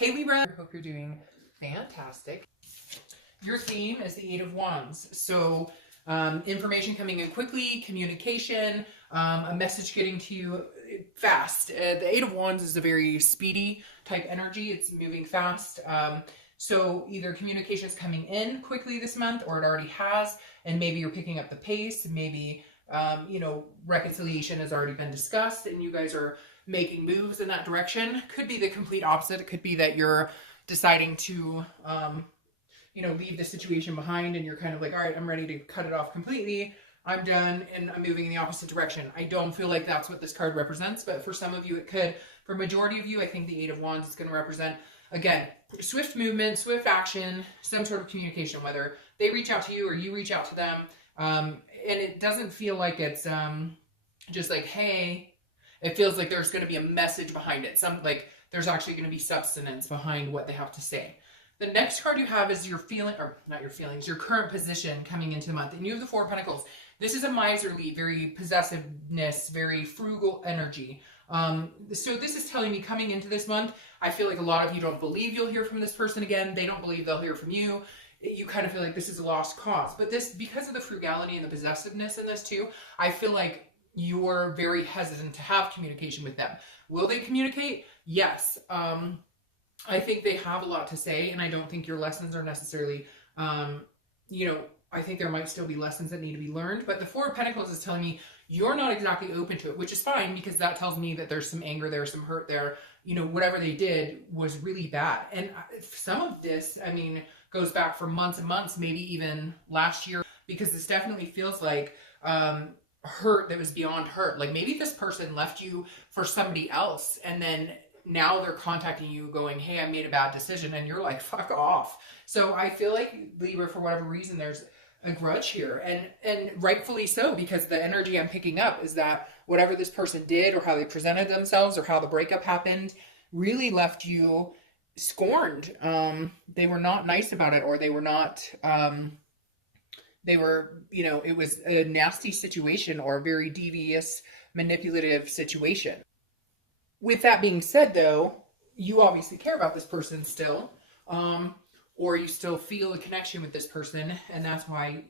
Hey Libra, I hope you're doing fantastic. Your theme is the Eight of Wands. So information coming in quickly, communication, a message getting to you fast. The Eight of Wands is a very speedy type energy. It's moving fast. So either communication is coming in quickly this month, or it already has, and maybe you're picking up the pace. Maybe reconciliation has already been discussed, and you guys are making moves in that direction. Could be the complete opposite. It could be that you're deciding to leave the situation behind, and you're kind of like, all right, I'm ready to cut it off completely. I'm done, and I'm moving in the opposite direction. I don't feel like that's what this card represents, but for some of you it could. For majority of you, I think the Eight of Wands is going to represent, again, swift movement, swift action, some sort of communication, whether they reach out to you or you reach out to them. And it doesn't feel like it's just like, hey, it feels like there's going to be a message behind it. There's actually going to be substance behind what they have to say. The next card you have is your feeling, or not your feelings, your current position coming into the month. And you have the Four of Pentacles. This is a miserly, very possessiveness, very frugal energy. So this is telling me coming into this month, I feel like a lot of you don't believe you'll hear from this person again. They don't believe they'll hear from you. You kind of feel like this is a lost cause. But this, because of the frugality and the possessiveness in this too, I feel like you're very hesitant to have communication with them. Will they communicate? Yes. I think they have a lot to say, and I don't think your lessons are necessarily, I think there might still be lessons that need to be learned, but the Four of Pentacles is telling me you're not exactly open to it, which is fine, because that tells me that there's some anger there, some hurt there. Whatever they did was really bad. And some of this, goes back for months and months, maybe even last year, because this definitely feels like hurt that was beyond hurt. Like maybe this person left you for somebody else, and then now they're contacting you going, hey, I made a bad decision, and you're like, fuck off. So I feel like Libra, for whatever reason, there's a grudge here, and rightfully so, because the energy I'm picking up is that whatever this person did, or how they presented themselves, or how the breakup happened, really left you scorned. They were not nice about it, or they were not, it was a nasty situation, or a very devious, manipulative situation. With that being said, though, you obviously care about this person still, or you still feel a connection with this person, and that's why,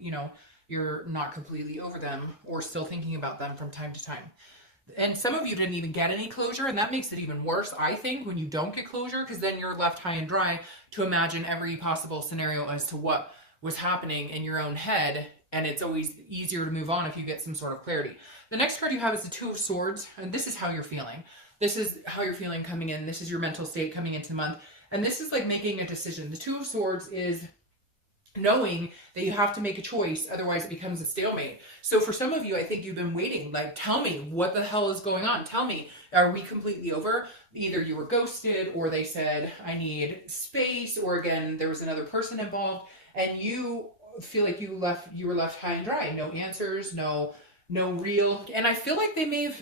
you're not completely over them, or still thinking about them from time to time. And some of you didn't even get any closure, and that makes it even worse, I think, when you don't get closure, because then you're left high and dry to imagine every possible scenario as to what was happening in your own head, and it's always easier to move on if you get some sort of clarity. The next card you have is the Two of Swords, and this is how you're feeling. This is how you're feeling coming in. This is your mental state coming into the month. And this is like making a decision. The Two of Swords is knowing that you have to make a choice, otherwise it becomes a stalemate. So for some of you, I think you've been waiting, like, tell me, what the hell is going on? Tell me, are we completely over? Either you were ghosted, or they said, I need space, or again, there was another person involved, and you feel like you were left high and dry. No answers, no real, and I feel like they may have,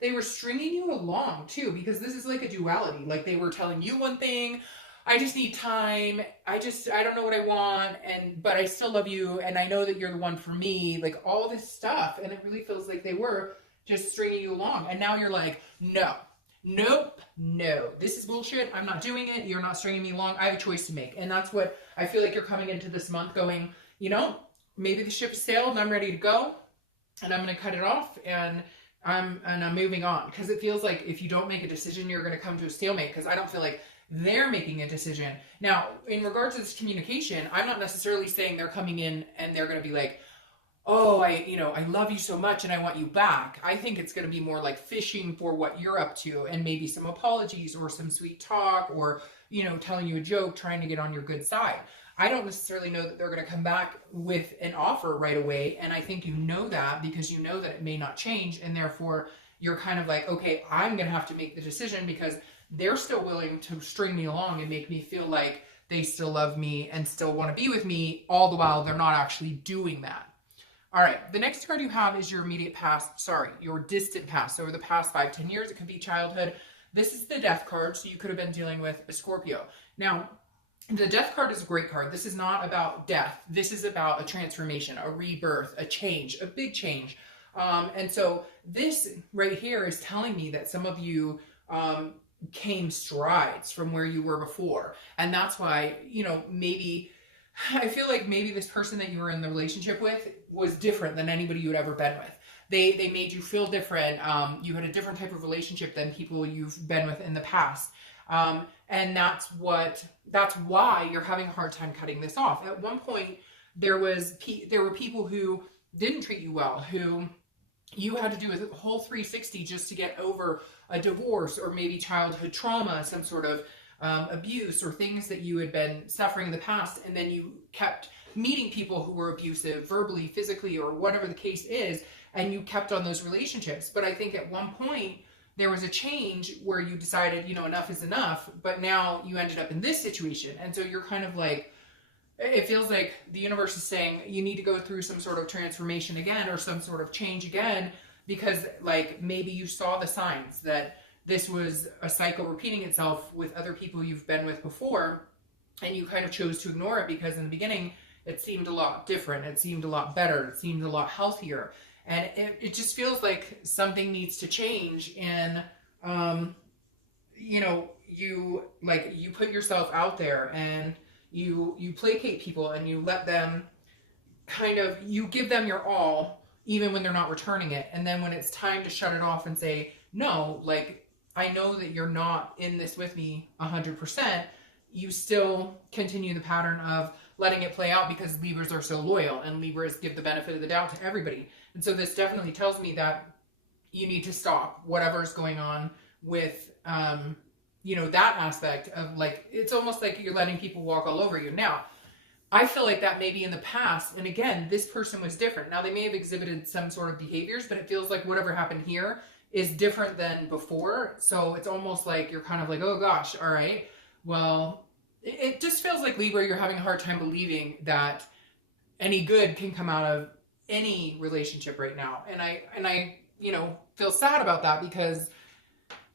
they were stringing you along too, because this is like a duality. Like they were telling you one thing, I just need time, I don't know what I want, but I still love you, and I know that you're the one for me, like all this stuff, and it really feels like they were just stringing you along, and now you're like, no, this is bullshit, I'm not doing it, you're not stringing me along, I have a choice to make. And that's what I feel like you're coming into this month going, maybe the ship sailed and I'm ready to go, and I'm going to cut it off, and I'm moving on, because it feels like if you don't make a decision, you're going to come to a stalemate, because I don't feel like they're making a decision. Now, in regards to this communication, I'm not necessarily saying they're coming in and they're going to be like, oh, I love you so much and I want you back. I think it's going to be more like fishing for what you're up to, and maybe some apologies or some sweet talk, or, telling you a joke, trying to get on your good side. I don't necessarily know that they're going to come back with an offer right away, and I think you know that, because you know that it may not change, and therefore you're kind of like, okay, I'm going to have to make the decision, because they're still willing to string me along and make me feel like they still love me and still want to be with me, all the while they're not actually doing that. All right, the next card you have is your your distant past. So over the past 5-10 years, it could be childhood. This is the Death card, so you could have been dealing with a Scorpio. Now, the Death card is a great card. This is not about death. This is about a transformation, a rebirth, a change, a big change. And so this right here is telling me that some of you came strides from where you were before. And that's why, maybe I feel like maybe this person that you were in the relationship with was different than anybody you had ever been with. They made you feel different. You had a different type of relationship than people you've been with in the past. And that's why you're having a hard time cutting this off. At one point, there were people who didn't treat you well, who you had to do a whole 360 just to get over a divorce or maybe childhood trauma, some sort of abuse or things that you had been suffering in the past. And then you kept meeting people who were abusive verbally, physically, or whatever the case is, and you kept on those relationships. But I think at one point there was a change where you decided, enough is enough, but now you ended up in this situation. And so you're kind of like, it feels like the universe is saying you need to go through some sort of transformation again or some sort of change again, because like maybe you saw the signs that this was a cycle repeating itself with other people you've been with before, and you kind of chose to ignore it because in the beginning it seemed a lot different, it seemed a lot better, it seemed a lot healthier. And it just feels like something needs to change. And, you put yourself out there and you placate people and you let them you give them your all, even when they're not returning it. And then when it's time to shut it off and say, no, like, I know that you're not in this with me 100%, you still continue the pattern of letting it play out because Libras are so loyal and Libras give the benefit of the doubt to everybody. And so this definitely tells me that you need to stop whatever's going on with, that aspect of like, it's almost like you're letting people walk all over you. Now, I feel like that maybe in the past, and again, this person was different. Now, they may have exhibited some sort of behaviors, but it feels like whatever happened here is different than before. So it's almost like you're kind of like, oh gosh, all right, well, it just feels like Libra, you're having a hard time believing that any good can come out of any relationship right now. And I feel sad about that because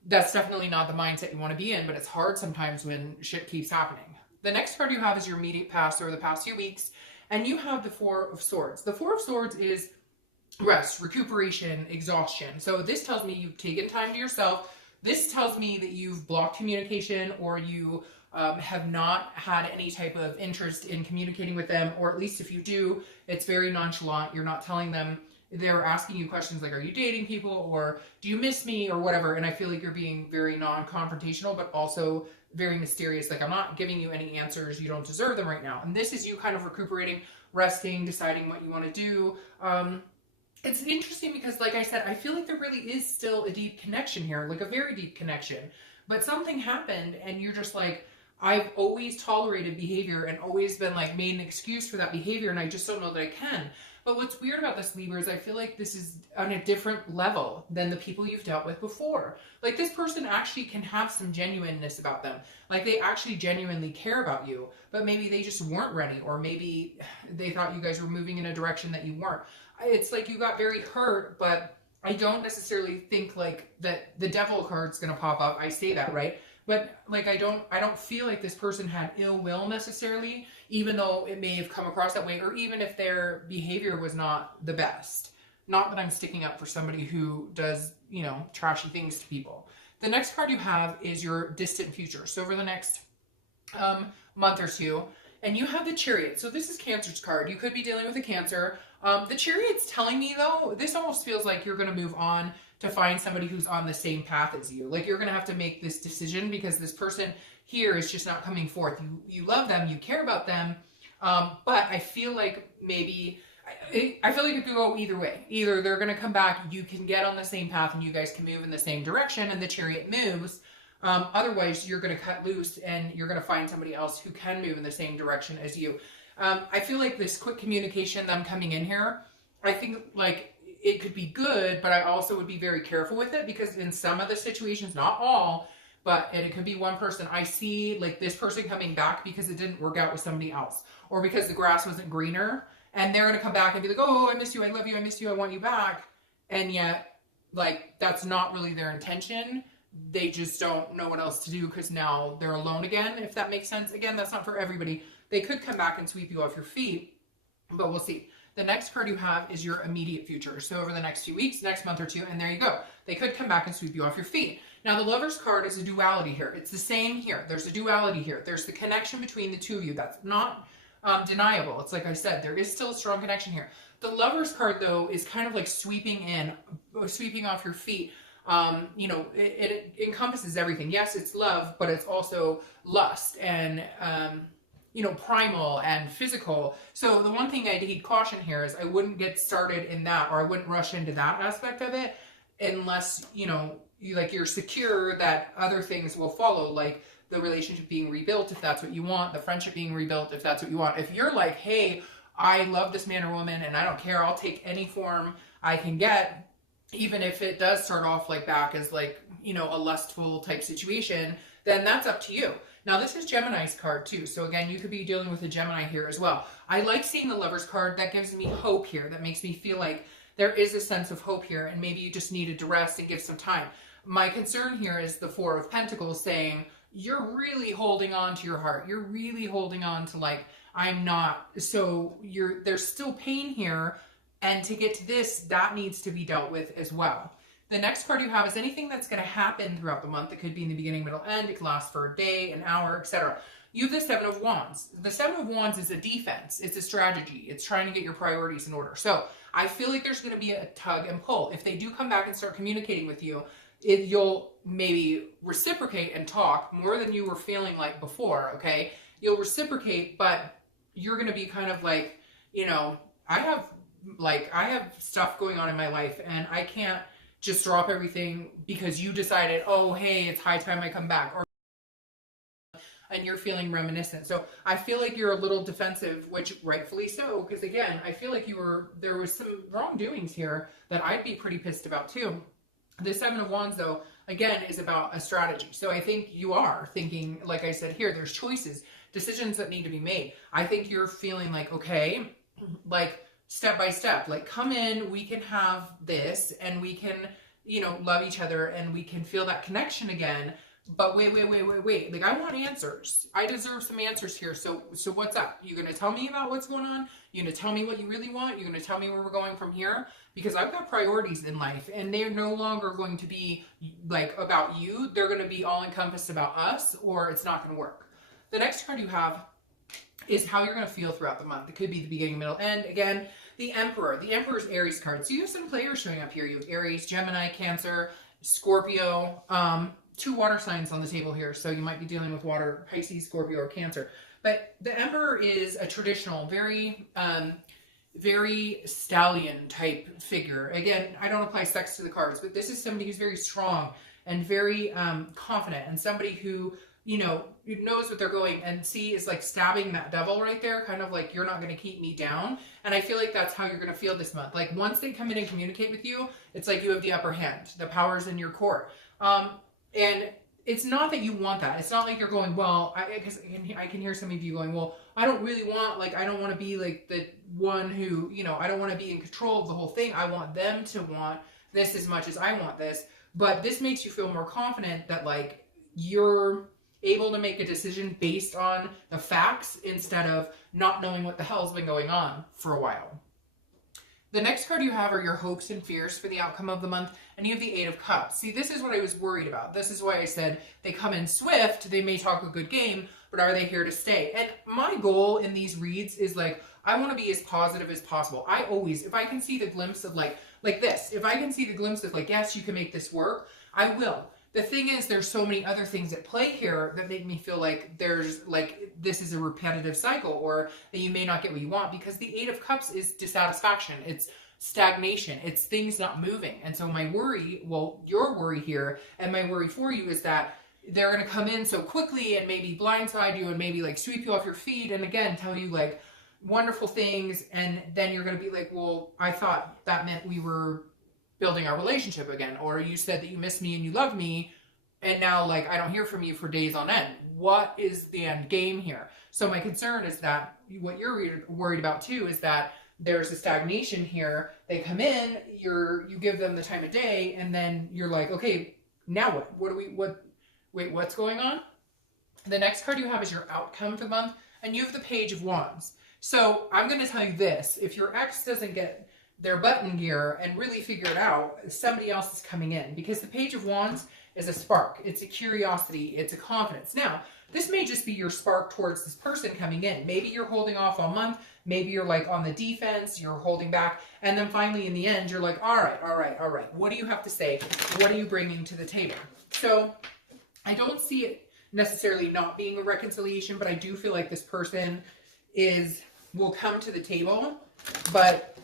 that's definitely not the mindset you want to be in, but it's hard sometimes when shit keeps happening. The next card you have is your immediate past or the past few weeks, and you have the Four of Swords. The Four of Swords is rest, recuperation, exhaustion. So this tells me you've taken time to yourself. This tells me that you've blocked communication, or you have not had any type of interest in communicating with them, or at least if you do, it's very nonchalant. You're not telling them. They're asking you questions like, are you dating people, or do you miss me, or whatever. And I feel like you're being very non-confrontational, but also very mysterious. Like, I'm not giving you any answers. You don't deserve them right now. And this is you kind of recuperating, resting, deciding what you want to do. It's interesting because, like I said, I feel like there really is still a deep connection here, like a very deep connection. But something happened and you're just like, I've always tolerated behavior and always been like made an excuse for that behavior, and I just don't know that I can. But what's weird about this, Libra, is I feel like this is on a different level than the people you've dealt with before. Like, this person actually can have some genuineness about them. Like, they actually genuinely care about you, but maybe they just weren't ready, or maybe they thought you guys were moving in a direction that you weren't. It's like you got very hurt, but I don't necessarily think like that the devil card's going to pop up. I say that, right? But like, I don't feel like this person had ill will necessarily, even though it may have come across that way, or even if their behavior was not the best. Not that I'm sticking up for somebody who does, trashy things to people. The next card you have is your distant future. So over the next month or two, and you have the Chariot. So this is Cancer's card. You could be dealing with a Cancer. The Chariot's telling me, though, this almost feels like you're going to move on to find somebody who's on the same path as you. Like, you're going to have to make this decision because this person here is just not coming forth. You love them, you care about them, but I feel like maybe, I feel like it could go either way. Either they're going to come back, you can get on the same path and you guys can move in the same direction and the Chariot moves. Otherwise, you're going to cut loose and you're going to find somebody else who can move in the same direction as you. I feel like this quick communication, them coming in here, I think like it could be good, but I also would be very careful with it because in some of the situations, not all, but and it could be one person. I see like this person coming back because it didn't work out with somebody else, or because the grass wasn't greener, and they're going to come back and be like, oh, I miss you, I love you, I miss you, I want you back. And yet, like, that's not really their intention. They just don't know what else to do because now they're alone again, if that makes sense. Again, that's not for everybody. They could come back and sweep you off your feet, but we'll see. The next card you have is your immediate future. So over the next few weeks, next month or two, and there you go. They could come back and sweep you off your feet. Now, the Lover's card is a duality here. It's the same here. There's a duality here. There's the connection between the two of you. That's not deniable. It's like I said, there is still a strong connection here. The Lover's card, though, is kind of like sweeping off your feet. It encompasses everything. Yes, it's love, but it's also lust and, primal and physical. So the one thing I need caution here is I wouldn't get started in that, or I wouldn't rush into that aspect of it unless, you're secure that other things will follow, like the relationship being rebuilt, if that's what you want, the friendship being rebuilt, if that's what you want. If you're like, hey, I love this man or woman and I don't care, I'll take any form I can get, even if it does start off like back as like, a lustful type situation, then that's up to you. Now, this is Gemini's card too. So again, you could be dealing with a Gemini here as well. I like seeing the Lover's card. That gives me hope here. That makes me feel like there is a sense of hope here, and maybe you just needed to rest and give some time. My concern here is the Four of Pentacles saying, you're really holding on to your heart. You're really holding on to like, I'm not. So there's still pain here. And to get to this, that needs to be dealt with as well. The next card you have is anything that's going to happen throughout the month. It could be in the beginning, middle, end. It could last for a day, an hour, etc. You have the Seven of Wands. The Seven of Wands is a defense. It's a strategy. It's trying to get your priorities in order. So I feel like there's going to be a tug and pull. If they do come back and start communicating with you, you'll maybe reciprocate and talk more than you were feeling like before, okay? You'll reciprocate, but you're going to be kind of like, I have stuff going on in my life, and I can't just drop everything because you decided, oh, hey, it's high time I come back, and you're feeling reminiscent. So I feel like you're a little defensive, which rightfully so, because again, I feel like there was some wrongdoings here that I'd be pretty pissed about too. The Seven of Wands, though, again, is about a strategy. So I think you are thinking, like I said here, there's choices, decisions that need to be made. I think you're feeling like, okay, like step by step, like come in, we can have this, and we can, love each other, and we can feel that connection again. But wait. Like, I want answers. I deserve some answers here. So what's up? You gonna tell me about what's going on? You gonna tell me what you really want? You gonna tell me where we're going from here? Because I've got priorities in life, and they're no longer going to be like about you. They're gonna be all encompassed about us, or it's not gonna work. The next card you have is how you're gonna feel throughout the month. It could be the beginning, middle, end. Again, the Emperor. The Emperor's Aries card. So you have some players showing up here. You have Aries, Gemini, Cancer, Scorpio. 2 water signs on the table here, so you might be dealing with water, Pisces, Scorpio, or Cancer. But the Emperor is a traditional, very stallion type figure. Again, I don't apply sex to the cards, but this is somebody who's very strong and very confident, and somebody who, knows what they're going, and is like stabbing that devil right there, kind of like, you're not going to keep me down. And I feel like that's how you're going to feel this month. Like, once they come in and communicate with you, it's like you have the upper hand. The power's in your court. And it's not that you want that. It's not like you're going, well, because I can hear some of you going, well, I don't really want, I don't want to be like the one who, I don't want to be in control of the whole thing. I want them to want this as much as I want this. But this makes you feel more confident that like you're able to make a decision based on the facts instead of not knowing what the hell's been going on for a while. The next card you have are your hopes and fears for the outcome of the month, and you have the Eight of Cups. See, this is what I was worried about. This is why I said they come in swift, they may talk a good game, but are they here to stay? And my goal in these reads is like, I want to be as positive as possible. I always, if I can see the glimpse of like this, if I can see the glimpse of like, yes, you can make this work, I will. The thing is, there's so many other things at play here that make me feel like there's like, this is a repetitive cycle, or that you may not get what you want, because the Eight of Cups is dissatisfaction. It's stagnation. It's things not moving. And so my worry, well, your worry here, and my worry for you, is that they're going to come in so quickly and maybe blindside you and maybe like sweep you off your feet and again, tell you like wonderful things. And then you're going to be like, well, I thought that meant we were building our relationship again, or you said that you miss me and you love me, and now like I don't hear from you for days on end. What is the end game here? So my concern is that what you're worried about too is that there's a stagnation here. They come in, you give them the time of day, and then you're like, okay, now what? What's going on? The next card you have is your outcome for the month, and you have the Page of Wands. So I'm going to tell you this: if your ex doesn't get their butt in gear and really figure it out, somebody else is coming in, because the Page of Wands is a spark. It's a curiosity. It's a confidence. Now, this may just be your spark towards this person coming in. Maybe you're holding off all month. Maybe you're like on the defense, you're holding back. And then finally in the end, you're like, all right. What do you have to say? What are you bringing to the table? So I don't see it necessarily not being a reconciliation, but I do feel like this person will come to the table, but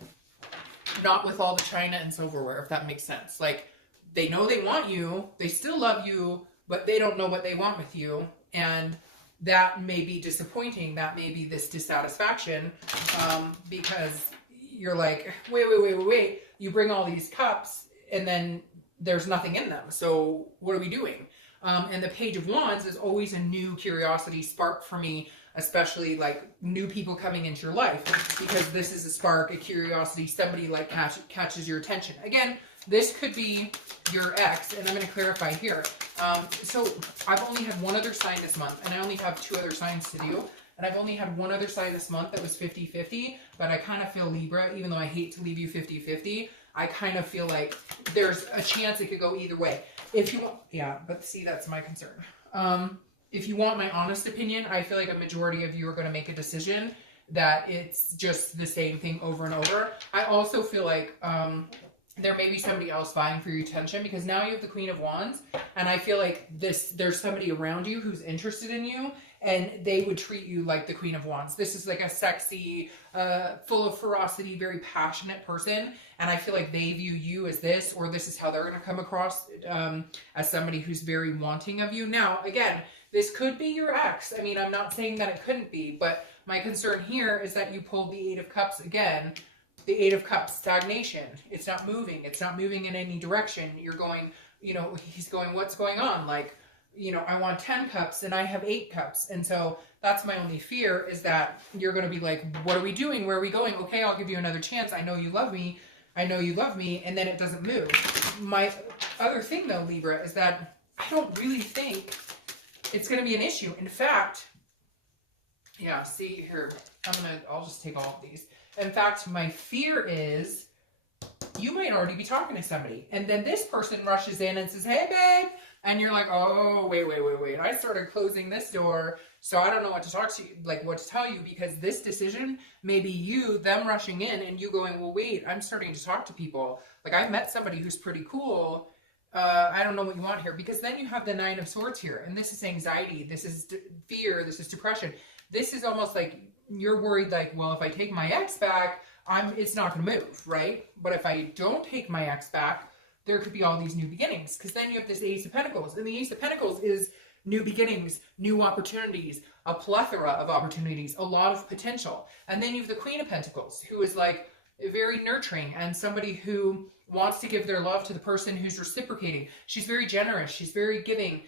not with all the china and silverware, if that makes sense. Like, they know they want you, they still love you, but they don't know what they want with you. And that may be disappointing. That may be this dissatisfaction, because you're like, wait. You bring all these cups and then there's nothing in them. So what are we doing? And the Page of Wands is always a new curiosity spark for me, especially like new people coming into your life, because this is a spark, a curiosity, somebody like catches your attention. Again, this could be your ex, and I'm going to clarify here. So I've only had one other sign this month, and I only have 2 other signs to do. And I've only had one other sign this month that was 50-50, but I kind of feel Libra, even though I hate to leave you 50-50, I kind of feel like there's a chance it could go either way. If you want, yeah, but see, that's my concern. If you want my honest opinion, I feel like a majority of you are going to make a decision that it's just the same thing over and over. I also feel like there may be somebody else vying for your attention, because now you have the Queen of Wands, and I feel like there's somebody around you who's interested in you, and they would treat you like the Queen of Wands. This is like a sexy, full of ferocity, very passionate person, and I feel like they view you as this, or this is how they're going to come across, as somebody who's very wanting of you. Now, again, this could be your ex. I mean, I'm not saying that it couldn't be, but my concern here is that you pulled the 8 of Cups again. The 8 of Cups, stagnation. It's not moving. It's not moving in any direction. You're going, he's going, what's going on? Like, I want 10 cups and I have 8 cups. And so that's my only fear, is that you're going to be like, what are we doing? Where are we going? Okay, I'll give you another chance. I know you love me. I know you love me. And then it doesn't move. My other thing though, Libra, is that I don't really think it's going to be an issue. In fact, yeah, see here, I'll just take all of these. In fact, my fear is you might already be talking to somebody, and then this person rushes in and says, hey, babe. And you're like, oh, wait. I started closing this door, so I don't know what to talk to you, like what to tell you, because this decision may be them rushing in and you going, well, wait, I'm starting to talk to people. Like, I met somebody who's pretty cool. I don't know what you want here, because then you have the 9 of Swords here, and this is anxiety. This is fear. This is depression. This is almost like you're worried, like, well, if I take my ex back, it's not going to move, right? But if I don't take my ex back, there could be all these new beginnings, because then you have this Ace of Pentacles, and the Ace of Pentacles is new beginnings, new opportunities, a plethora of opportunities, a lot of potential. And then you have the Queen of Pentacles, who is like very nurturing and somebody who wants to give their love to the person who's reciprocating. She's very generous. She's very giving.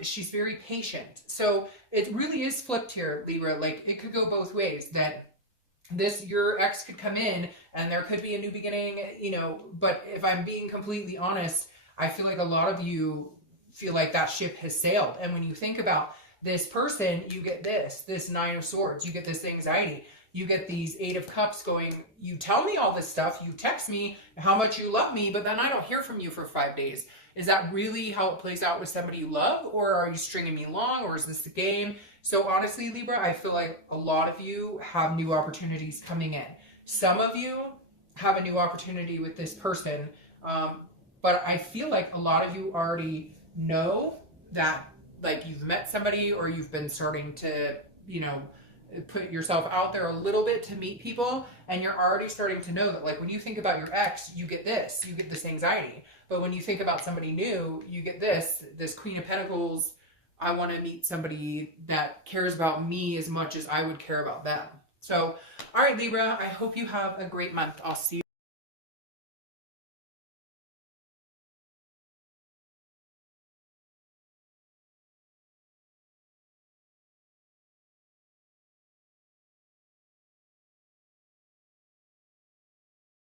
She's very patient. So it really is flipped here, Libra. Like, it could go both ways, that your ex could come in and there could be a new beginning, but if I'm being completely honest, I feel like a lot of you feel like that ship has sailed. And when you think about this person, you get this 9 of Swords, you get this anxiety. You get these 8 of Cups going, you tell me all this stuff, you text me how much you love me, but then I don't hear from you for 5 days. Is that really how it plays out with somebody you love? Or are you stringing me along? Or is this the game? So honestly, Libra, I feel like a lot of you have new opportunities coming in. Some of you have a new opportunity with this person. But I feel like a lot of you already know that, like, you've met somebody, or you've been starting to, put yourself out there a little bit to meet people, and you're already starting to know that, like, when you think about your ex, you get this anxiety. But when you think about somebody new, you get this Queen of Pentacles. I want to meet somebody that cares about me as much as I would care about them. So, all right, Libra, I hope you have a great month. I'll see you.